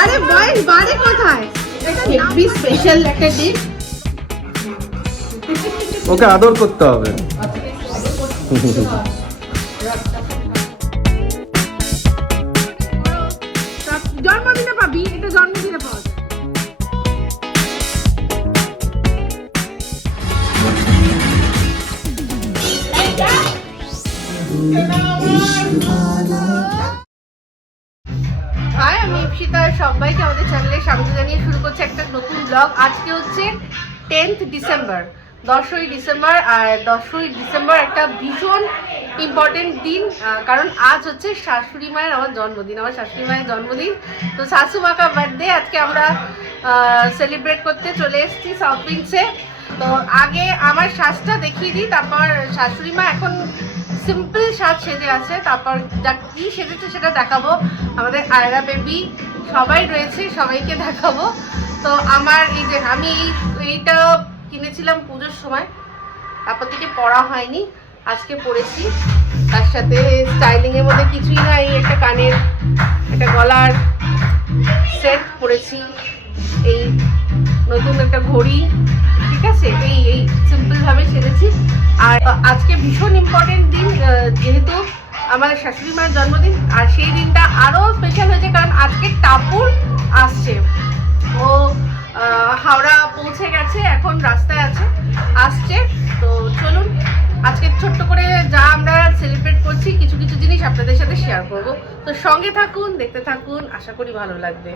আরে বয়স বাড়ে কোথায়? এটা হেভি স্পেশাল একটা ডিশ। ওকে আদর করতে হবে। জন্মদিনে পাবি, এটা জন্মদিনে পাওয়া যায়। হাই, আমি ইপসিতা। সবাইকে আমাদের চ্যানেলে স্বাগত জানিয়ে শুরু করছে একটা নতুন ব্লগ। আজকে হচ্ছে 10th ডিসেম্বর, 10ই ডিসেম্বর। আর 10ই ডিসেম্বর একটা ভীষণ ইম্পর্টেন্ট দিন, কারণ আজ হচ্ছে শাশুড়ি মায়ের আমার জন্মদিন, আমার শাশুড়ি মায়ের জন্মদিন। তো শাশু মা কা বার্থডে আজকে আমরা সেলিব্রেট করতে চলে এসেছি সাউথ উইংসে। তো আগে আমার সাজটা দেখিয়ে দিই, তারপর শাশুড়ি মা এখন সিম্পল সাজ সেজে আছে, তারপর যা কি সেজেছে সেটা দেখাবো। আমাদের আয়রা বেবি সবাই রয়েছে, সবাইকে দেখাবো। তো আমার এই যে আমি এইটা কিনেছিলাম পুজোর সময়, তারপর থেকে পরা হয়নি, আজকে পরেছি। তার সাথে স্টাইলিংয়ের মধ্যে কিছুই না, এই একটা কানের, একটা গলার সেট পরেছি, এই নতুন একটা ঘড়ি, ঠিক আছে। এই সিম্পলভাবে সেরেছি। আর আজকে ভীষণ ইম্পর্টেন্ট দিন, যেহেতু আমার শাশুড়ি মায়ের জন্মদিন। আর সেই দিনটা আরও স্পেশাল হয়েছে কারণ আজকে টাপুর আসছে। ও হাওড়া পৌঁছে গেছে, এখন রাস্তায় আসছে। তো চলুন আজকে ছোট্ট করে যা আমরা সেলিব্রেট করছি কিছু কিছু জিনিস আপনাদের সাথে শেয়ার করব। তো সঙ্গে থাকুন, দেখতে থাকুন, আশা করি ভালো লাগবে।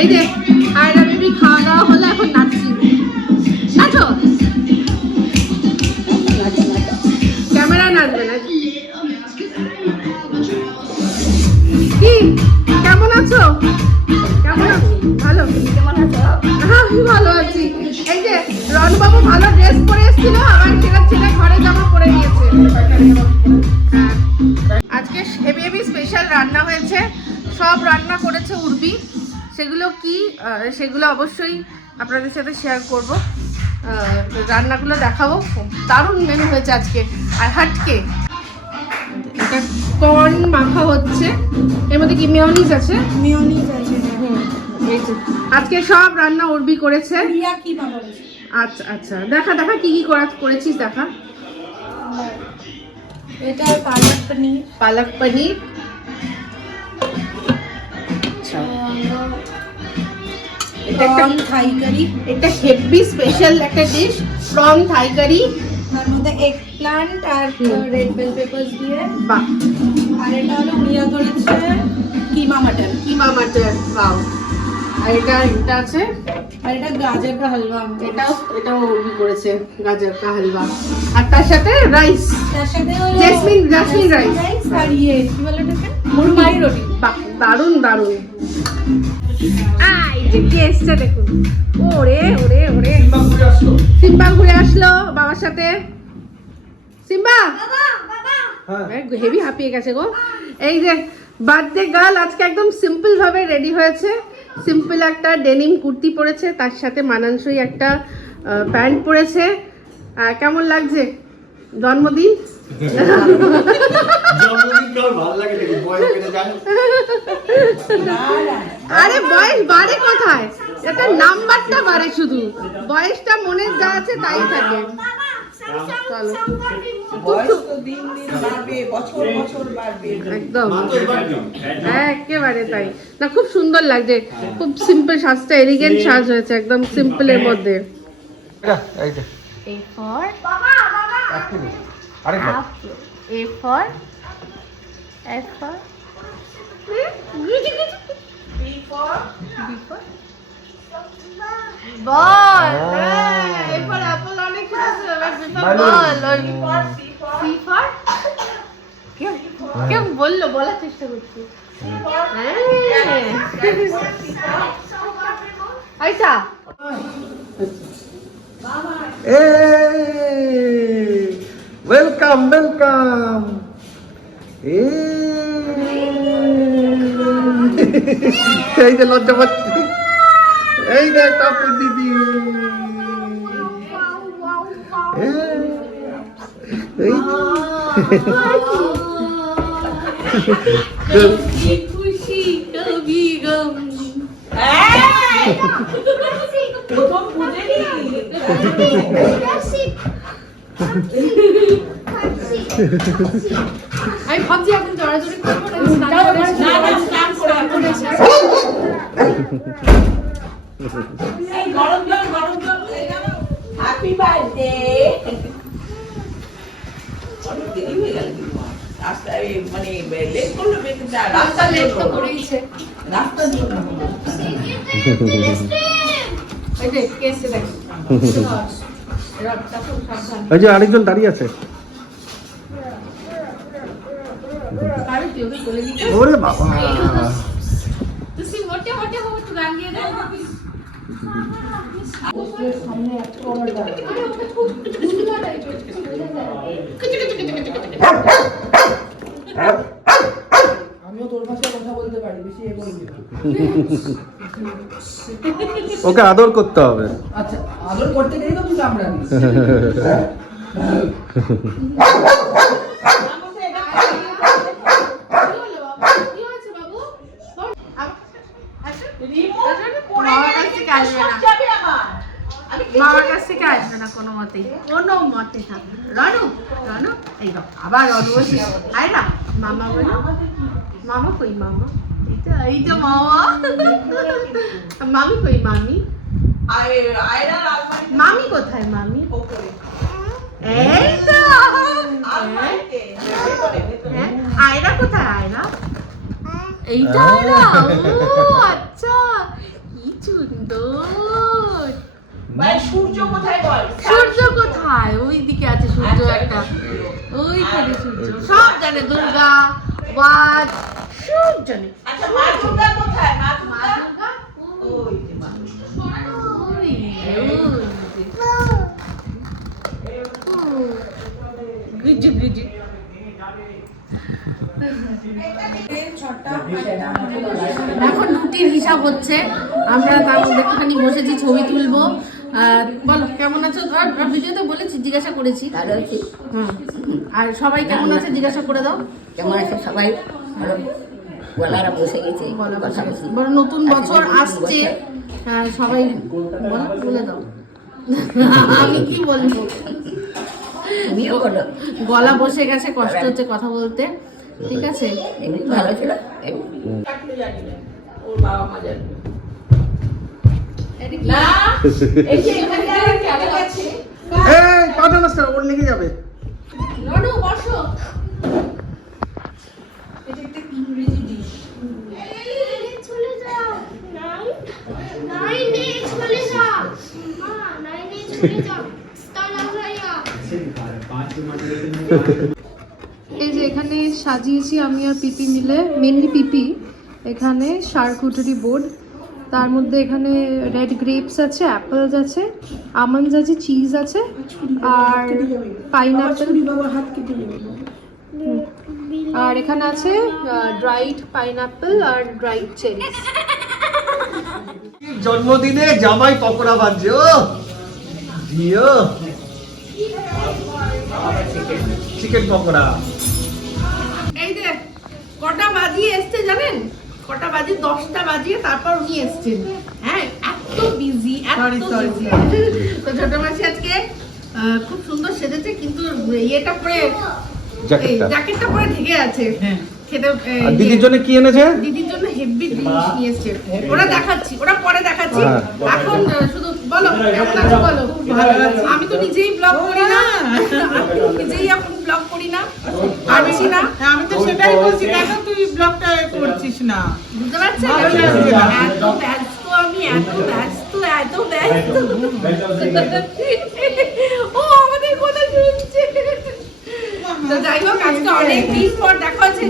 এই যে আয়রা বেবি খাওয়া দাওয়া হলো, এখন নাচছি। নাচো, ক্যামেরা নাচবে না। কি কেমন আছো? কেমন আছো? ভালো। কেমন আছো? হ্যাঁ, আমি ভালো আছি। এই যে রণবাবু ভালো ড্রেস পরে এসেছিল, আমার সেটা ছেলে ঘরে জামা পরে নিয়েছে। আজকে হেভি হেভি স্পেশাল রান্না হয়েছে, সব রান্না করেছে উর্বি। সেগুলো কি, সেগুলো অবশ্যই আপনাদের সাথে শেয়ার করব, রান্নাগুলো দেখাবো। দারুণ মেনু হয়েছে আজকে। আর হাটকে এটা কর্ন মাখা হচ্ছে, এর মধ্যে কি মেয়োনিজ আছে? মেয়োনিজ আছে। আজকে সব রান্না উর্বি করেছে। করেছে। আচ্ছা আচ্ছা, দেখা দেখা কি কি করেছিস দেখা। এটা পালক পনির। পালক পনির, প্রন থাই কারি। এটা হেভি স্পেশাল একটা ডিশ, প্রন থাই কারি। তার মধ্যে এগ প্ল্যান্ট আর রেড বেল পেপারস দিয়ে। বাহ। আর এটা হলো উড়িয়া করেছে কিমা মাটন। কিমা মাটন, বাহ। আর এটা আছে, আর এটা গাজর কা হালুয়া। এটাও উর্বি করেছে, গাজর কা হালুয়া। আর তার সাথে রাইস, তার সাথে হলো জেসমিন রাইস। আর ইয়ে কি বলে এটাকে, মুরমাই রুটি। বাহ, দারুণ দারুণ। এই যে কে এসছে দেখুন, ওরে ওরে ওরে, সিম্বা ঘুরে আসলো বাবার সাথে। সিম্বা হেভি হাঁপিয়ে গেছে গো। এই যে বার্থডে গার্ল আজকে একদম সিম্পল ভাবে রেডি হয়েছে। সিম্পল একটা ডেনিম কুর্তি পরেছে, তার সাথে মানানসই একটা প্যান্ট পরেছে। কেমন লাগছে জন্মদিন? আরে বয়স বাড়ে কোথায়? এটা নাম্বারটা বাড়ে, শুধু বয়সটা মনে যা আছে তাই থাকে। চলো, একদম একেবারে তাই না, খুব সুন্দর লাগছে। খুব সিম্পল সাজটা, এলিগেন্ট সাজ হয়েছে, একদম সিম্পলের মধ্যে। A for apple. A for F for B for ball. A for apple অনেক শুনেছো, এবার B for ball. C for কেউ বললো, বলার চেষ্টা করছি। আইসা ওয়েলকাম ওয়েলকাম। এই যে লজ্জা পাচ্ছি, এই যে টাপু দিদি। এই খুশি কবি গম। আমি ভাবছি এখন জড়াজড়ি করবো হ্যাপি বার্থডে। রাস্তায় মানে লেট করলো, রাস্তা লেট তো করেইছে, রাস্তার জন্য এই যে আরেকজন দাঁড়িয়ে আছে। ওরে বাবা, মোটে মোটে হবো তো গান দিয়ে দাও। আমিও তোর ভাষায় কথা বলতে পারি, বেশি এ বলবি না। ওকে আদর করতে হবে। আচ্ছা, আদর করতে গেলেই তো তুই কামড়াবি। মামার কাছ থেকে আসবে না কোনো মতেই, কোনো মতে থাকবে। রানু রানু এই দাও, আবার রানু বলছি। আয়রা মামা বলো, মামা কই মামা? এই তো মামা। মামি কই মামি? মামি কোথায় মামি? এই তো। হ্যাঁ, আয়রা কোথায় আয়রা? এইটা আয়রা। ও আচ্ছা, কি সুন্দর। সূর্য কোথায় বল? সূর্য কোথায়? ওই দিকে আছে সূর্য একটা, ওইখানে সূর্য। সব জানে, দুর্গা ওয়াজ সব জানে। আচ্ছা, মা দুর্গা কোথায়? মা মা দুর্গা দুর্গা ওই যে মা দুর্গা। ওই গিজু গিজু। এখন রুটির হিসাব হচ্ছে, আমরা তার মধ্যে একটুখানি বসেছি, ছবি তুলবো। বলো কেমন আছো? আর ভিডিওতে বলেছি, জিজ্ঞাসা করেছি। ভালো আছি। হ্যাঁ, আর সবাই কেমন আছে জিজ্ঞাসা করে দাও। কেমন আছে সবাই? ভালো। গলারা বসে গেছে, কথা বলছি। বড় নতুন বছর আসছে, হ্যাঁ, সবাই বলো, বলে দাও। আমি কি বলবো, তুমিও বলো। গলা বসে গেছে, কষ্ট হচ্ছে কথা বলতে। ঠিক আছে, এমনি ভালো ছিল। থাকলে জানি না, ওর বাবা মা জানবে না। এই যে এখানে যারা আছে, এই পাটা নষ্ট, ওর লেগে যাবে। রনু বসো। এটা একটা ইংরেজি ডিশ। চলে যাও নাইনে চলে যাও মা নাইনে চলে যাও তালা ভাইয়া এই যে এখানে সাজিয়েছি আমি আর পিপি মিলে, মেনলি পিপি। এখানে শার্কুটারি বোর্ড, তার মধ্যে এখানে রেড গ্রেপস আছে, অ্যাপেলস আছে, আমন্ডস আছে, চিজ আছে, আর পাইনঅ্যাপেল। আর এখানে আছে ড্রাইড পাইনঅ্যাপেল আর ড্রাইড চেরি। জন্মদিনে জামাই পকোড়া বাজছে। ও জিও, চিকেন পকোড়া। এই যে কটা বাজিয়ে এসছে জানেন? কটা বাজিয়ে 10টা বাজিয়ে তারপর উনি এসছেন। হ্যাঁ, এত বিজি, এত বিজি। তো ছোট মাসি আজকে খুব সুন্দর সেজেছে, কিন্তু ইয়েটা পরে, জ্যাকেটটা পরে ঢেকে আছে। খেতে আর দিদির জন্য কি এনেছে? দিদির জন্য হেভি জিনিস নিয়ে এসছে। ওরা দেখাচ্ছি, ওরা পরে দেখাচ্ছি। এখন শুধু বলো কেমন আছো বলো। আমি তো নিজেই ব্লগ করি না, আমি নিজেই এখন ব্লগ করি না, পারছি না। আমি তো সেটাই বলছি, দেখো তুই ব্লগটা করছিস না। বুঝতে পারছেন? ভালো লাগছে না। এত ব্যস্ত আমি, এত ব্যস্ত, এত ব্যস্ত। ও আমাদের কথা শুনছে। তো যাই হোক, আজকে অনেক দিন পর দেখা হচ্ছে।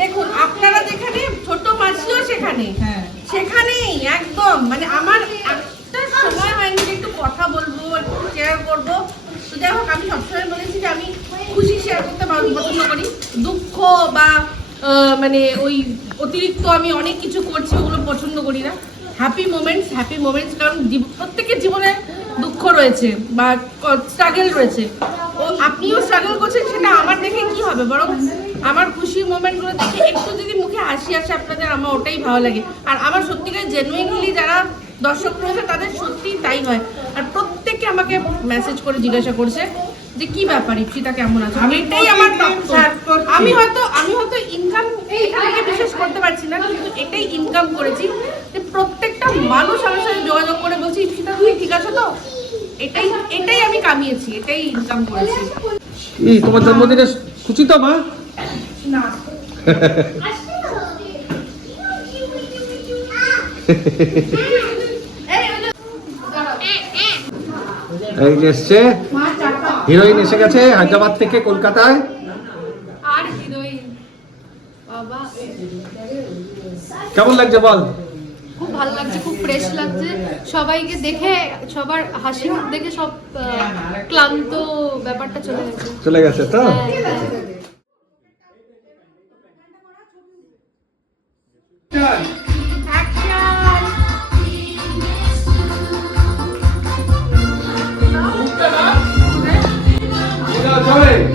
দেখুন, আপনারা যেখানে, ছোট মাসিও সেখানে, সেখানেই একদম মানে আমার একটা সময় হয়নি যে একটু কথা বলবো, একটু শেয়ার করবো। তো যাই হোক, আমি সবসময় বলেছি যে আমি খুশি শেয়ার করতে পছন্দ করি, দুঃখ বা মানে ওই অতিরিক্ত আমি অনেক কিছু করছি ওগুলো পছন্দ করি না। হ্যাপি মোমেন্টস, কারণ প্রত্যেকের জীবনে দুঃখ রয়েছে বা স্ট্রাগল রয়েছে। ও আপনিও স্ট্রাগল করছেন, সেটা আমার দেখে কি হবে, বরং আমার খুশি মোমেন্টগুলো দেখে একটু যদি মুখে হাসি আসে আপনাদের, আমার ওটাই ভালো লাগে। আর আমার সত্যিকার জেনুইনলি যারা দর্শক রয়েছে তাদের সত্যি তাই হয়। আর প্রত্যেকে আমাকে মেসেজ করে জিজ্ঞাসা করছে যে কি ব্যাপার ইপসিতা কেমন আছে। এটাই আমার আমি হয়তো ইনকাম এখানে বিশেষ করতে পারছি না, কিন্তু এটাই ইনকাম করেছি যে প্রত্যেকটা মানুষ আমার সাথে যোগাযোগ করে বলছে ইপসিতা তুমি ঠিক আছো তো। এটাই আমি কামিয়েছি, এটাই ইনকাম করেছি। এই তোমার জন্মদিনে খুশি তো মা? না এই যে এসছে হিরোইন, এসে গেছে হায়দ্রাবাদ থেকে কলকাতায়। আর হিরোইন বাবা, কেমন লাগছে বল? খুব ভালো লাগছে, খুব ফ্রেশ লাগছে। সবাইকে দেখে, সবার হাসি মুখ দেখে সব ক্লান্ত ব্যাপারটা চলে গেছে। তো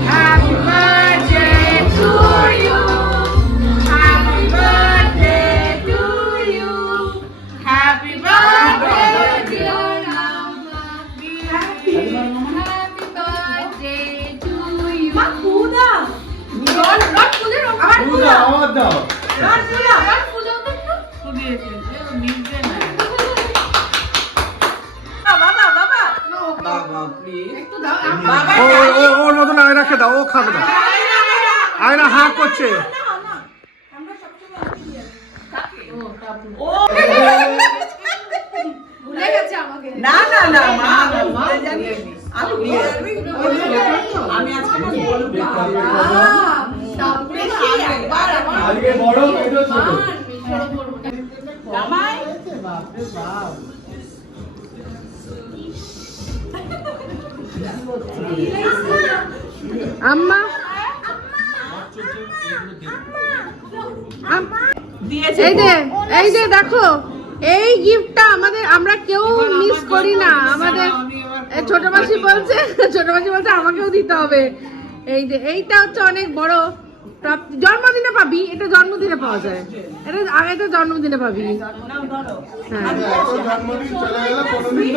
Happy birthday to you. Happy birthday to you. Happy birthday dear Rama. Happy birthday to you. Ma puja. Not puja. Abar puja. আওয়াজ দাও। Not puja. Abar puja তো একটু পুজিয়েছে। নিচে না। বাবা প্লিজ একটু দাও। ওর মতন আয়নাকে দাও, ও খাবে না। আয়না হাঁ করছে। ভুলে গেছে আমাকে। না মা ভুলে যাবি। আমি আজকে বলবো আজকে বড় ভিডিও ছোট। জামাই আম্মা এই যে দেখো, এই গিফটটা আমরা কেউ মিস করি না। আমাদের ছোট মাসি বলছে আমাকেও দিতে হবে। এই যে এইটা হচ্ছে অনেক বড় প্রাপ্তি। জন্মদিনে পাবি, এটা জন্মদিনে পাওয়া যায়, এটা জন্মদিনে পাবি। হ্যাঁ জন্মদিন চলে গেল, কোনোদিন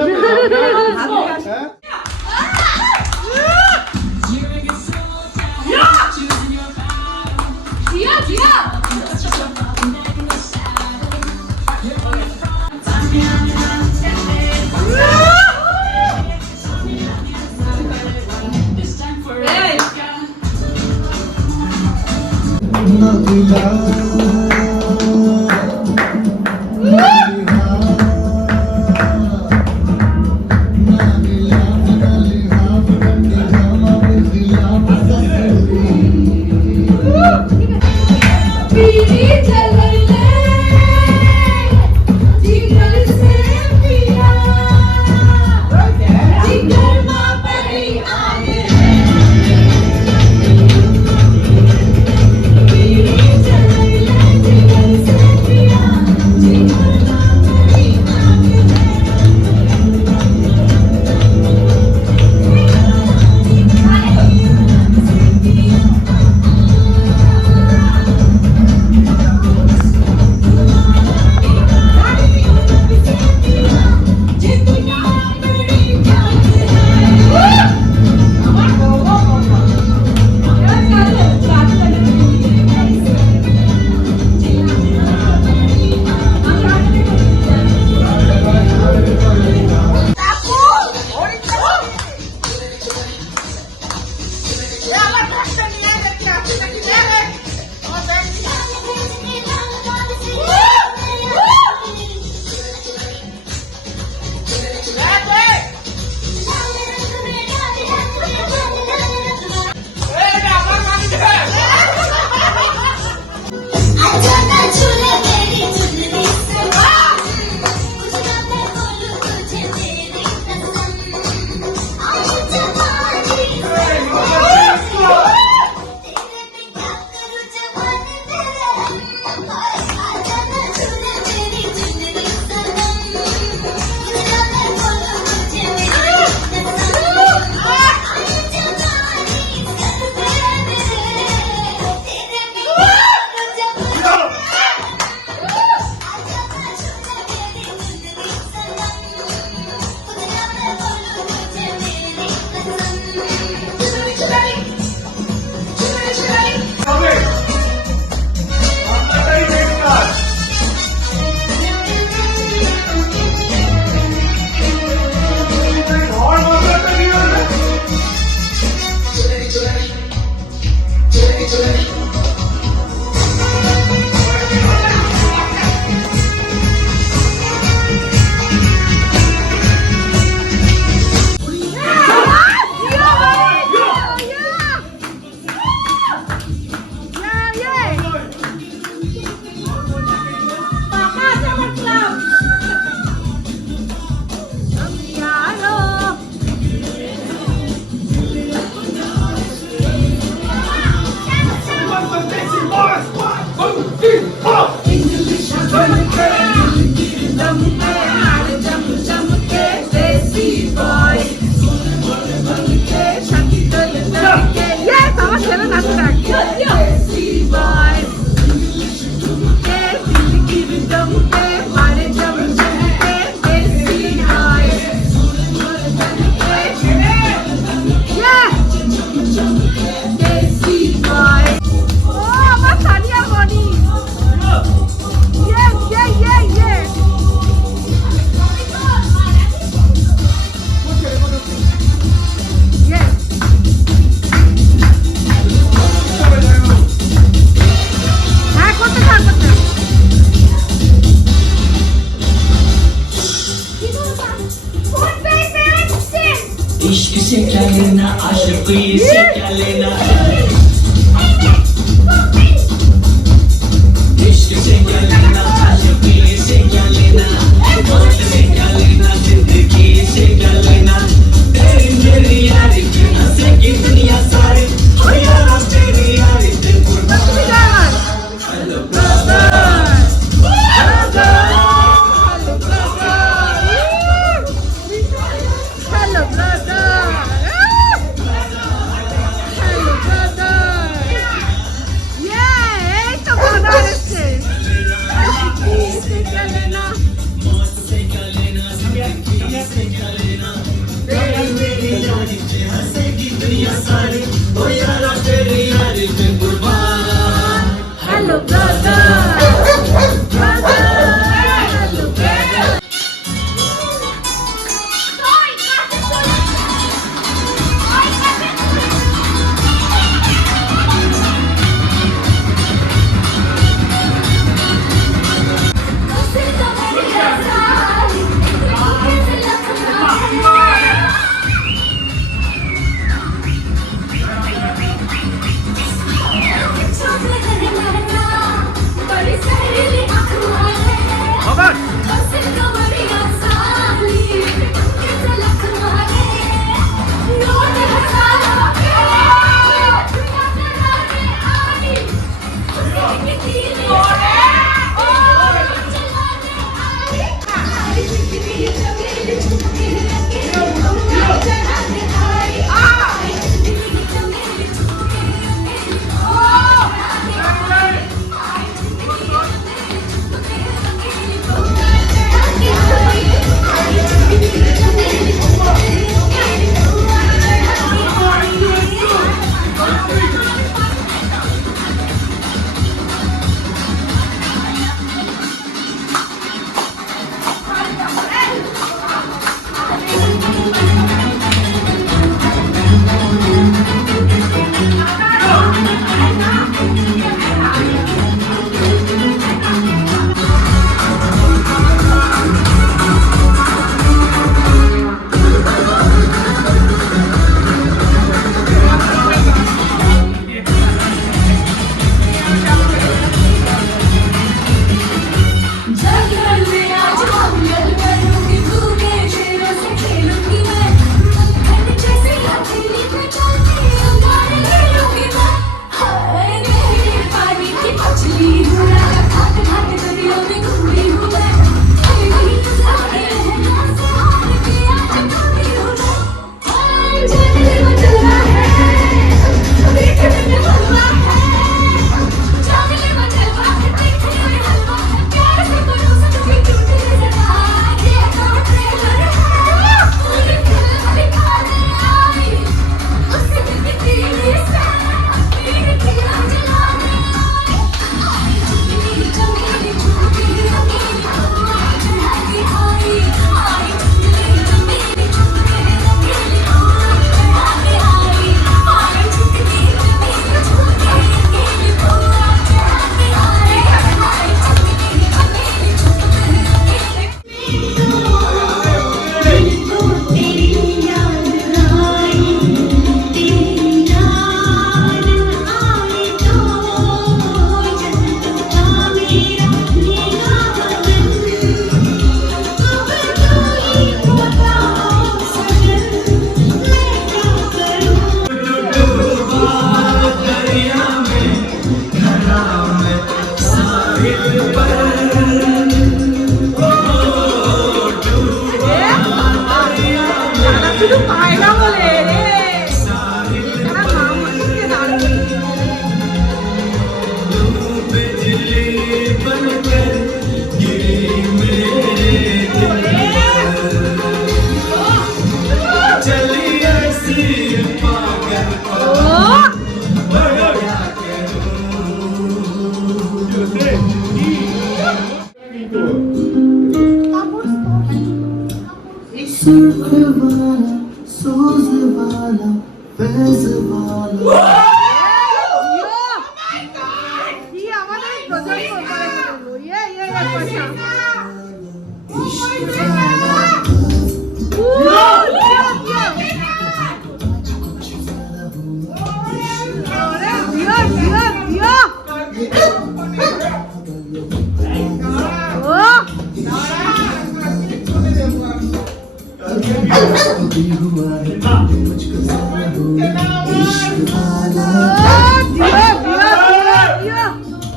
इश्क से क्या लेना आशिकी से क्या लेना इश्क से क्या लेना आशिकी से क्या लेना मौत से क्या लेना जिंदगी से क्या लेना तेरी मेरी यारी की हंसेगी दुनिया सारी हो यारा तेरी यारी से कुर्बान hello brother Hello, brother. Hello, brother. Yeah, esto brother este. Se क्या लेना? मौत से क्या लेना जिंदगी से क्या लेना तेरी मेरी यारी से हंसेगी दुनिया सारी हो यारा तेरी यारी से कुर्बान Hello, brother. Brother. Hello, brother.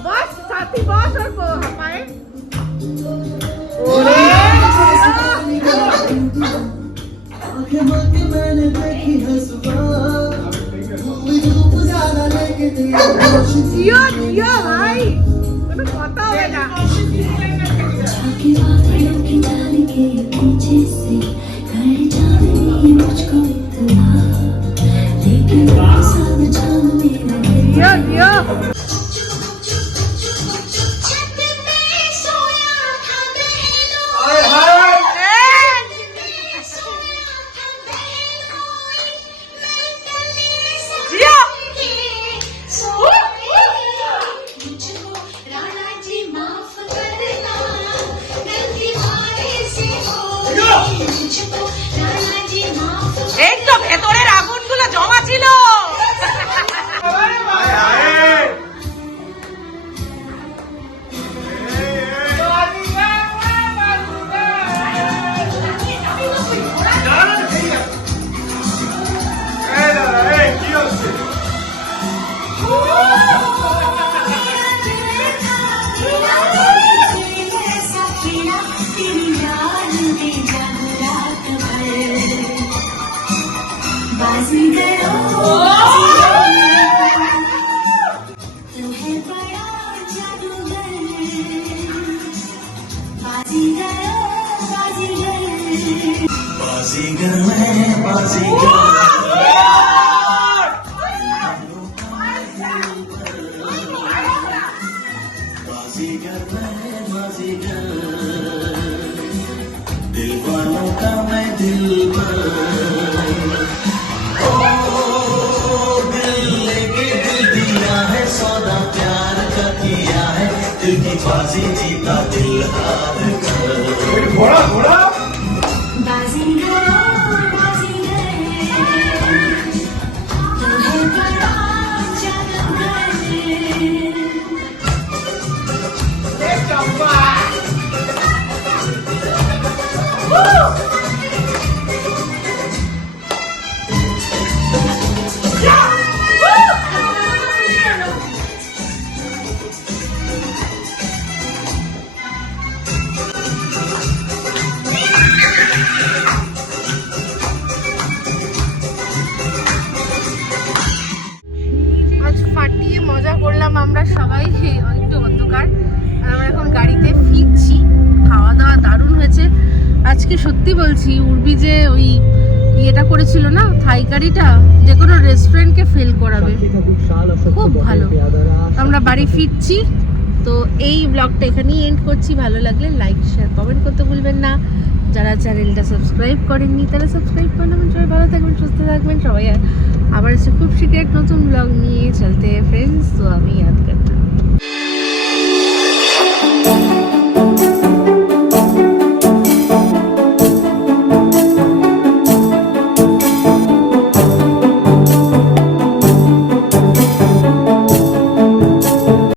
बस साथी बस और को हमारे जियो भाई पता है ना जियो একদম ভেতরের আগুনগুলো জমা ছিল। बाजीगर मैं बाजीगर बाजीगर मैं बाजीगर दिल वालों का मैं दिल दिल लेके दिल दिया है सौदा प्यार का किया है दिल की बाजी जीता दिल हार कर घोड़ा घोड़ा আজ ফাটিয়ে মজা করলাম আমরা সবাই, একটু অন্ধকার। আর আমরা এখন গাড়িতে ফিরছি। খাওয়া দাওয়া দারুণ হয়েছে আজকে, সত্যি বলছি। উর্বি যে ওই ইয়েটা করেছিল না, থাই কারিটা, যে কোনো রেস্টুরেন্টকে ফেল করাবে, খুব ভালো। আমরা বাড়ি ফিরছি। তো এই ব্লগটা এখানেই এন্ড করছি। ভালো লাগলে লাইক শেয়ার কমেন্ট করতে ভুলবেন না। যারা চ্যানেলটা সাবস্ক্রাইব করেননি তারা সাবস্ক্রাইব করে নেবেন। সবাই ভালো থাকবেন, সুস্থ থাকবেন। সবাই আবার এসে খুব শীঘ্র নতুন ব্লগ নিয়ে চলতে ফ্রেন্ডস। তো আমি ইয়াদ করতাম।